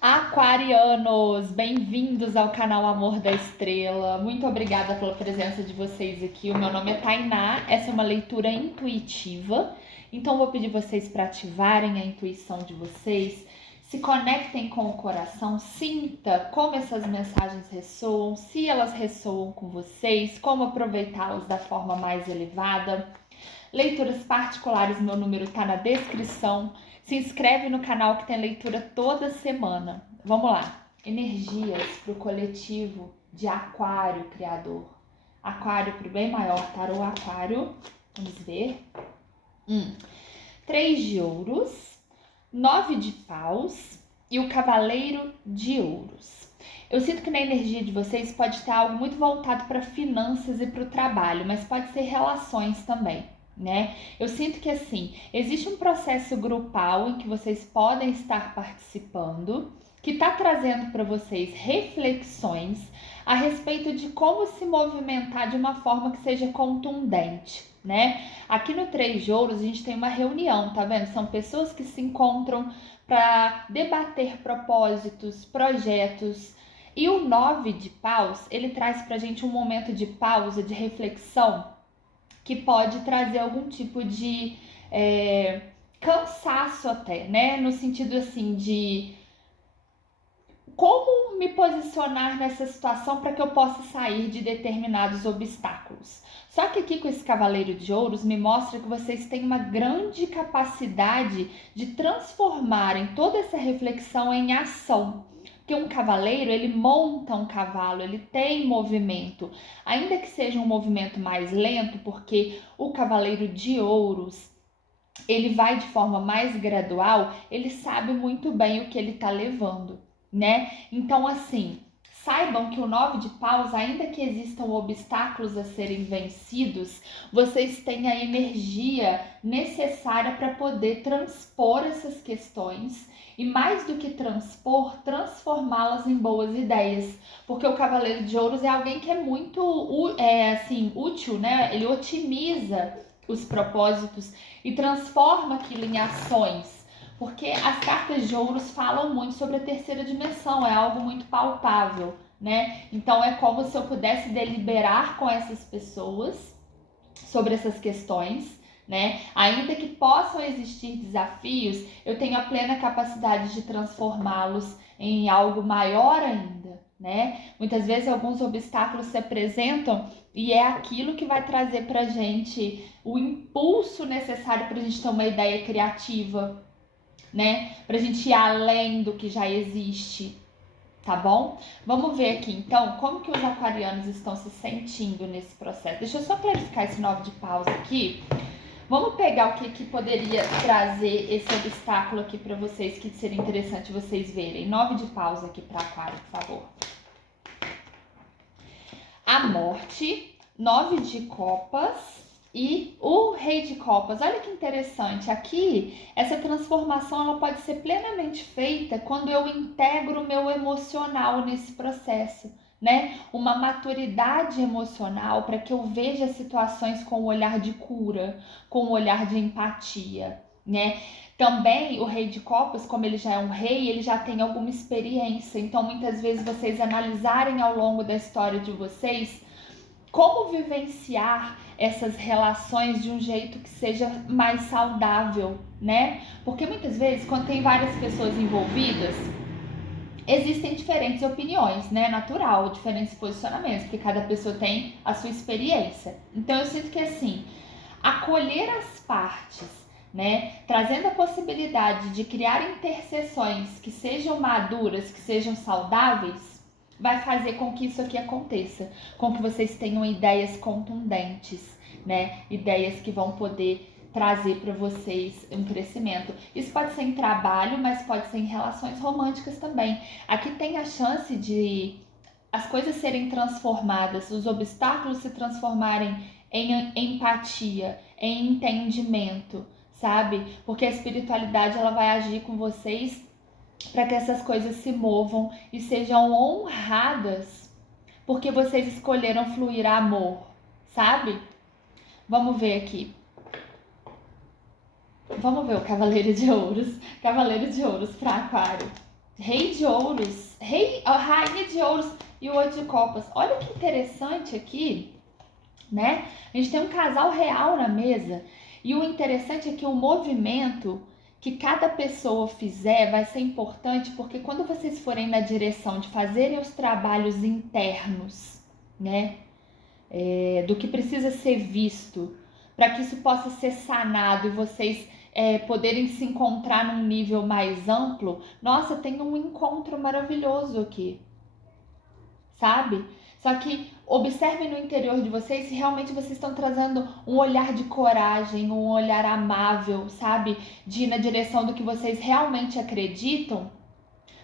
Aquarianos, bem-vindos ao canal Amor da Estrela. Muito obrigada pela presença de vocês aqui. O meu nome é Tainá, essa é uma leitura intuitiva. Então vou pedir vocês para ativarem a intuição de vocês, se conectem com o coração, sinta como essas mensagens ressoam, se elas ressoam com vocês, como aproveitá-las da forma mais elevada. Leituras particulares, meu número está na descrição. Se inscreve no canal que tem leitura toda semana. Vamos lá. Energias para o coletivo de Aquário Criador. Aquário para o bem maior, tarô Aquário. Vamos ver. 3 de ouros, 9 de paus e o cavaleiro de ouros. Eu sinto que na energia de vocês pode estar algo muito voltado para finanças e para o trabalho, mas pode ser relações também, né? Eu sinto que assim, existe um processo grupal em que vocês podem estar participando, que está trazendo para vocês reflexões a respeito de como se movimentar de uma forma que seja contundente, né? Aqui no 3 de ouros a gente tem uma reunião, tá vendo? São pessoas que se encontram para debater propósitos, projetos. E o 9 de paus, ele traz pra gente um momento de pausa, de reflexão, que pode trazer algum tipo de cansaço até, né? No sentido assim de como me posicionar nessa situação para que eu possa sair de determinados obstáculos. Só que aqui com esse cavaleiro de ouros me mostra que vocês têm uma grande capacidade de transformarem toda essa reflexão em ação. Porque um cavaleiro, ele monta um cavalo, ele tem movimento, ainda que seja um movimento mais lento, porque o cavaleiro de ouros, ele vai de forma mais gradual, ele sabe muito bem o que ele está levando, né? Então, assim, saibam que o 9 de paus, ainda que existam obstáculos a serem vencidos, vocês têm a energia necessária para poder transpor essas questões e, mais do que transpor, transformá-las em boas ideias. Porque o Cavaleiro de Ouros é alguém que é muito útil, né? Ele otimiza os propósitos e transforma aquilo em ações. Porque as cartas de ouros falam muito sobre a terceira dimensão, é algo muito palpável, né? Então é como se eu pudesse deliberar com essas pessoas sobre essas questões, né? Ainda que possam existir desafios, eu tenho a plena capacidade de transformá-los em algo maior ainda, né? Muitas vezes alguns obstáculos se apresentam e é aquilo que vai trazer pra gente o impulso necessário para a gente ter uma ideia criativa, né? Pra gente ir além do que já existe, tá bom? Vamos ver aqui então como que os aquarianos estão se sentindo nesse processo. Deixa eu só clarificar esse 9 de paus aqui. Vamos pegar o que poderia trazer esse obstáculo aqui para vocês, que seria interessante vocês verem. 9 de paus aqui para aquário, por favor. A morte, 9 de copas e o rei de copas. Olha que interessante, aqui essa transformação ela pode ser plenamente feita quando eu integro o meu emocional nesse processo, né? Uma maturidade emocional para que eu veja situações com um olhar de cura, com um olhar de empatia, né? Também o rei de copas, como ele já é um rei, ele já tem alguma experiência, então muitas vezes vocês analisarem ao longo da história de vocês como vivenciar essas relações de um jeito que seja mais saudável, né? Porque muitas vezes, quando tem várias pessoas envolvidas, existem diferentes opiniões, né? Natural, diferentes posicionamentos, porque cada pessoa tem a sua experiência. Então eu sinto que assim, acolher as partes, né? Trazendo a possibilidade de criar interseções que sejam maduras, que sejam saudáveis, vai fazer com que isso aqui aconteça, com que vocês tenham ideias contundentes, né? Ideias que vão poder trazer para vocês um crescimento. Isso pode ser em trabalho, mas pode ser em relações românticas também. Aqui tem a chance de as coisas serem transformadas, os obstáculos se transformarem em empatia, em entendimento, sabe? Porque a espiritualidade ela vai agir com vocês para que essas coisas se movam e sejam honradas, porque vocês escolheram fluir amor, sabe? Vamos ver aqui. Vamos ver o Cavaleiro de Ouros. Cavaleiro de Ouros para Aquário. Rei de Ouros. Rainha de Ouros e o Oito de Copas. Olha que interessante aqui, né? A gente tem um casal real na mesa. E o interessante é que o movimento que cada pessoa fizer vai ser importante, porque quando vocês forem na direção de fazerem os trabalhos internos, né? Do que precisa ser visto, para que isso possa ser sanado e vocês poderem se encontrar num nível mais amplo. Nossa, tem um encontro maravilhoso aqui, sabe? Só que observem no interior de vocês se realmente vocês estão trazendo um olhar de coragem, um olhar amável, sabe? De ir na direção do que vocês realmente acreditam,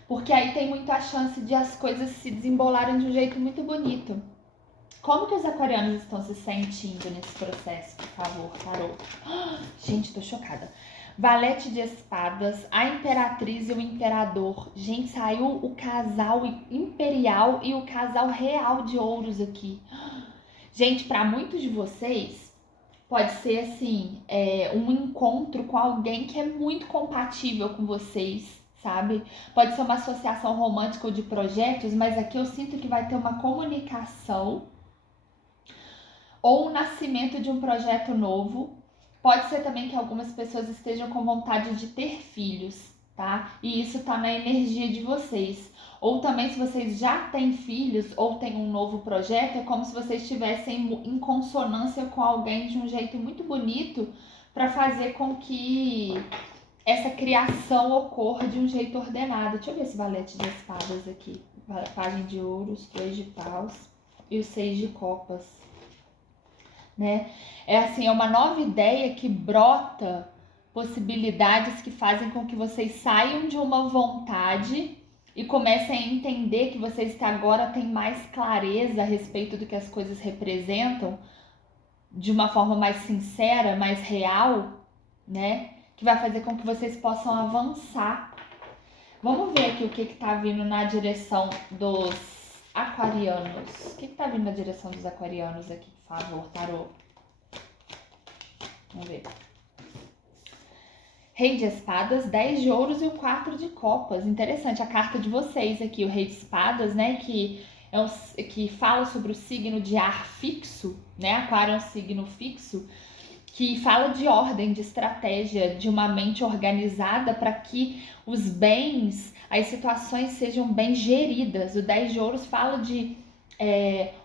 porque aí tem muita chance de as coisas se desembolarem de um jeito muito bonito. Como que os aquarianos estão se sentindo nesse processo, por favor, tarô? Gente, tô chocada. Valete de espadas, a imperatriz e o imperador. Gente, saiu o casal imperial e o casal real de ouros aqui. Gente, para muitos de vocês, pode ser assim, um encontro com alguém que é muito compatível com vocês, sabe? Pode ser uma associação romântica ou de projetos, mas aqui eu sinto que vai ter uma comunicação ou o nascimento de um projeto novo. Pode ser também que algumas pessoas estejam com vontade de ter filhos, tá? E isso tá na energia de vocês. Ou também, se vocês já têm filhos ou têm um novo projeto, é como se vocês estivessem em consonância com alguém de um jeito muito bonito para fazer com que essa criação ocorra de um jeito ordenado. Deixa eu ver esse valete de espadas aqui. Pajem de ouros, 2 de paus e o 6 de copas. Né? É assim, é uma nova ideia que brota possibilidades que fazem com que vocês saiam de uma vontade e comecem a entender que vocês que agora têm mais clareza a respeito do que as coisas representam, de uma forma mais sincera, mais real, né? Que vai fazer com que vocês possam avançar. Vamos ver aqui o que tá vindo na direção dos aquarianos. O que tá vindo na direção dos aquarianos aqui, por favor, tarô? Vamos ver. Rei de espadas, 10 de ouros e o 4 de copas. Interessante a carta de vocês aqui, o rei de espadas, né? Que fala sobre o signo de ar fixo, né? Aquário é um signo fixo, que fala de ordem, de estratégia, de uma mente organizada para que os bens, as situações sejam bem geridas. O 10 de ouros fala de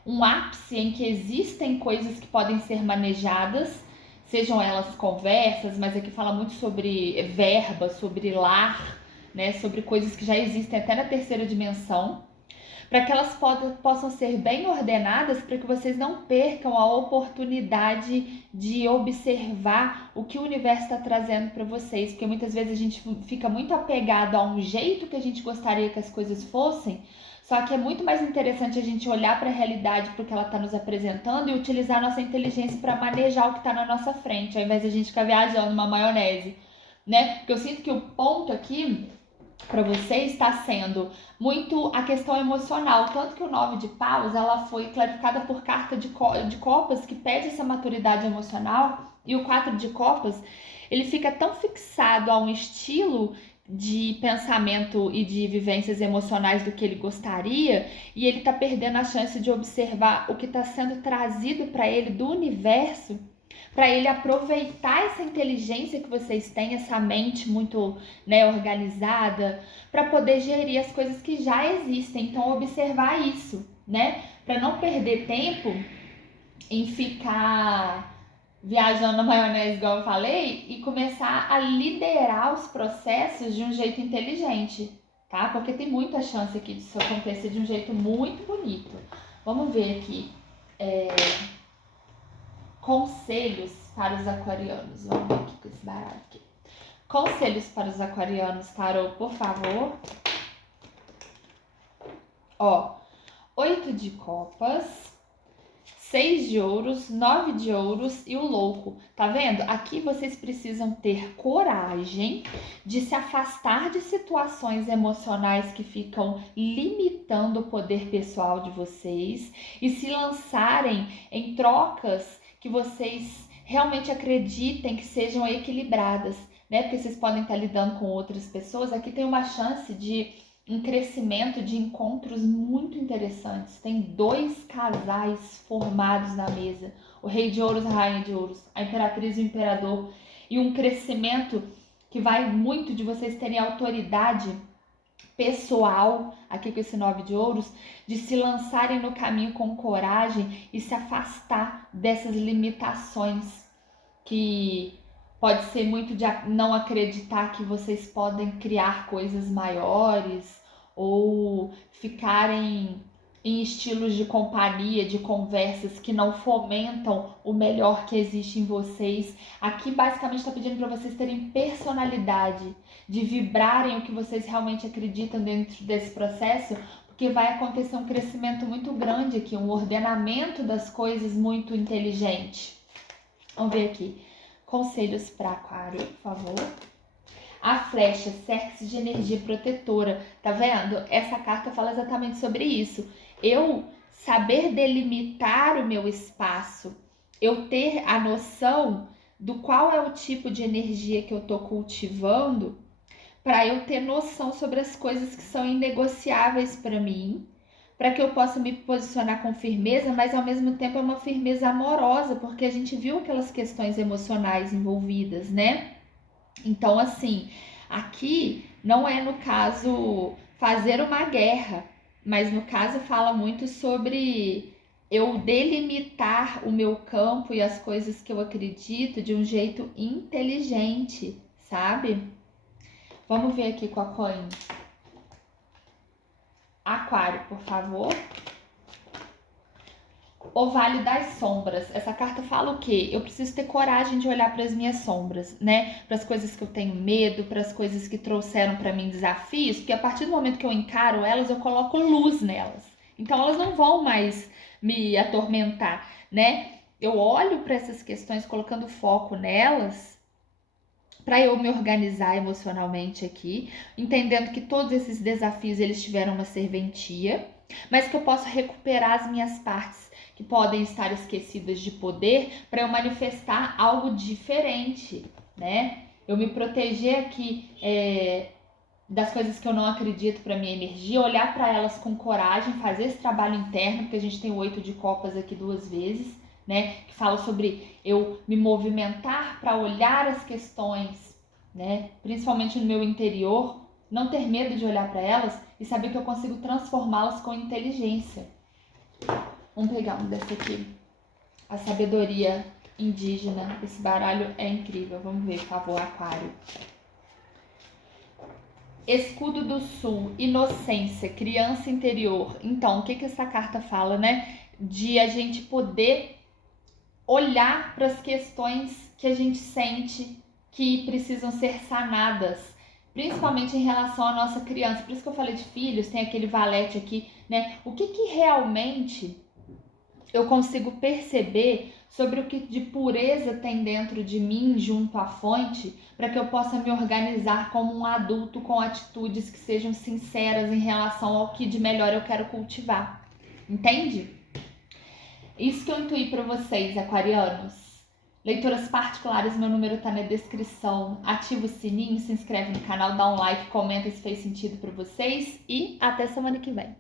um ápice em que existem coisas que podem ser manejadas, sejam elas conversas, mas aqui fala muito sobre verba, sobre lar, né, sobre coisas que já existem até na terceira dimensão, para que elas possam ser bem ordenadas, para que vocês não percam a oportunidade de observar o que o universo está trazendo para vocês, porque muitas vezes a gente fica muito apegado a um jeito que a gente gostaria que as coisas fossem, só que é muito mais interessante a gente olhar para a realidade, para o que ela está nos apresentando e utilizar a nossa inteligência para manejar o que está na nossa frente, ao invés de a gente ficar viajando numa maionese, né? Porque eu sinto que o ponto aqui para você está sendo muito a questão emocional, tanto que o 9 de paus ela foi clarificada por carta de copas que pede essa maturidade emocional, e o 4 de copas ele fica tão fixado a um estilo de pensamento e de vivências emocionais do que ele gostaria, e ele está perdendo a chance de observar o que está sendo trazido para ele do universo, para ele aproveitar essa inteligência que vocês têm, essa mente muito, né, organizada, para poder gerir as coisas que já existem. Então, observar isso, né, para não perder tempo em ficar viajando na maionese, igual eu falei, e começar a liderar os processos de um jeito inteligente, tá? Porque tem muita chance aqui disso acontecer de um jeito muito bonito. Vamos ver aqui. Conselhos para os aquarianos. Vamos ver aqui com esse baralho aqui. Conselhos para os aquarianos, tarô, por favor. Ó, 8 de copas, 6 de ouros, 9 de ouros e o louco. Tá vendo? Aqui vocês precisam ter coragem de se afastar de situações emocionais que ficam limitando o poder pessoal de vocês e se lançarem em trocas que vocês realmente acreditem que sejam equilibradas. né? Porque vocês podem estar lidando com outras pessoas. Aqui tem uma chance de um crescimento de encontros muito interessantes. Tem 2 casais formados na mesa. O Rei de Ouros, a Rainha de Ouros, a Imperatriz e o Imperador. E um crescimento que vai muito de vocês terem autoridade pessoal, aqui com esse 9 de ouros, de se lançarem no caminho com coragem e se afastar dessas limitações que pode ser muito de não acreditar que vocês podem criar coisas maiores ou ficarem em estilos de companhia, de conversas que não fomentam o melhor que existe em vocês. Aqui basicamente está pedindo para vocês terem personalidade, de vibrarem o que vocês realmente acreditam dentro desse processo, porque vai acontecer um crescimento muito grande aqui, um ordenamento das coisas muito inteligente. Vamos ver aqui. Conselhos para Aquário, por favor. A flecha, cerque-se de energia protetora. Tá vendo? Essa carta fala exatamente sobre isso. Eu saber delimitar o meu espaço, eu ter a noção do qual é o tipo de energia que eu tô cultivando, para eu ter noção sobre as coisas que são inegociáveis para mim, para que eu possa me posicionar com firmeza, mas ao mesmo tempo é uma firmeza amorosa, porque a gente viu aquelas questões emocionais envolvidas, né? Então, assim, aqui não é no caso fazer uma guerra, mas no caso fala muito sobre eu delimitar o meu campo e as coisas que eu acredito de um jeito inteligente, sabe? Vamos ver aqui com a Coin. Aquário, por favor. O Vale das Sombras. Essa carta fala o quê? Eu preciso ter coragem de olhar para as minhas sombras, né? Para as coisas que eu tenho medo, para as coisas que trouxeram para mim desafios, porque a partir do momento que eu encaro elas, eu coloco luz nelas. Então elas não vão mais me atormentar, né? Eu olho para essas questões colocando foco nelas para eu me organizar emocionalmente aqui, entendendo que todos esses desafios eles tiveram uma serventia, mas que eu posso recuperar as minhas partes que podem estar esquecidas de poder para eu manifestar algo diferente, né? Eu me proteger aqui das coisas que eu não acredito para minha energia, olhar para elas com coragem, fazer esse trabalho interno, porque a gente tem o 8 de copas aqui 2 vezes, né? Que fala sobre eu me movimentar para olhar as questões, né? Principalmente no meu interior, não ter medo de olhar para elas e saber que eu consigo transformá-las com inteligência. Vamos pegar um desse aqui. A sabedoria indígena. Esse baralho é incrível. Vamos ver, por favor, Aquário. Escudo do Sul, inocência, criança interior. Então, o que essa carta fala, né? De a gente poder olhar para as questões que a gente sente que precisam ser sanadas, principalmente em relação à nossa criança. Por isso que eu falei de filhos, tem aquele valete aqui, né? O que realmente eu consigo perceber sobre o que de pureza tem dentro de mim junto à fonte, para que eu possa me organizar como um adulto com atitudes que sejam sinceras em relação ao que de melhor eu quero cultivar. Entende? Isso que eu intuí para vocês, aquarianos. Leituras particulares, meu número tá na descrição. Ativa o sininho, se inscreve no canal, dá um like, comenta se fez sentido para vocês e até semana que vem.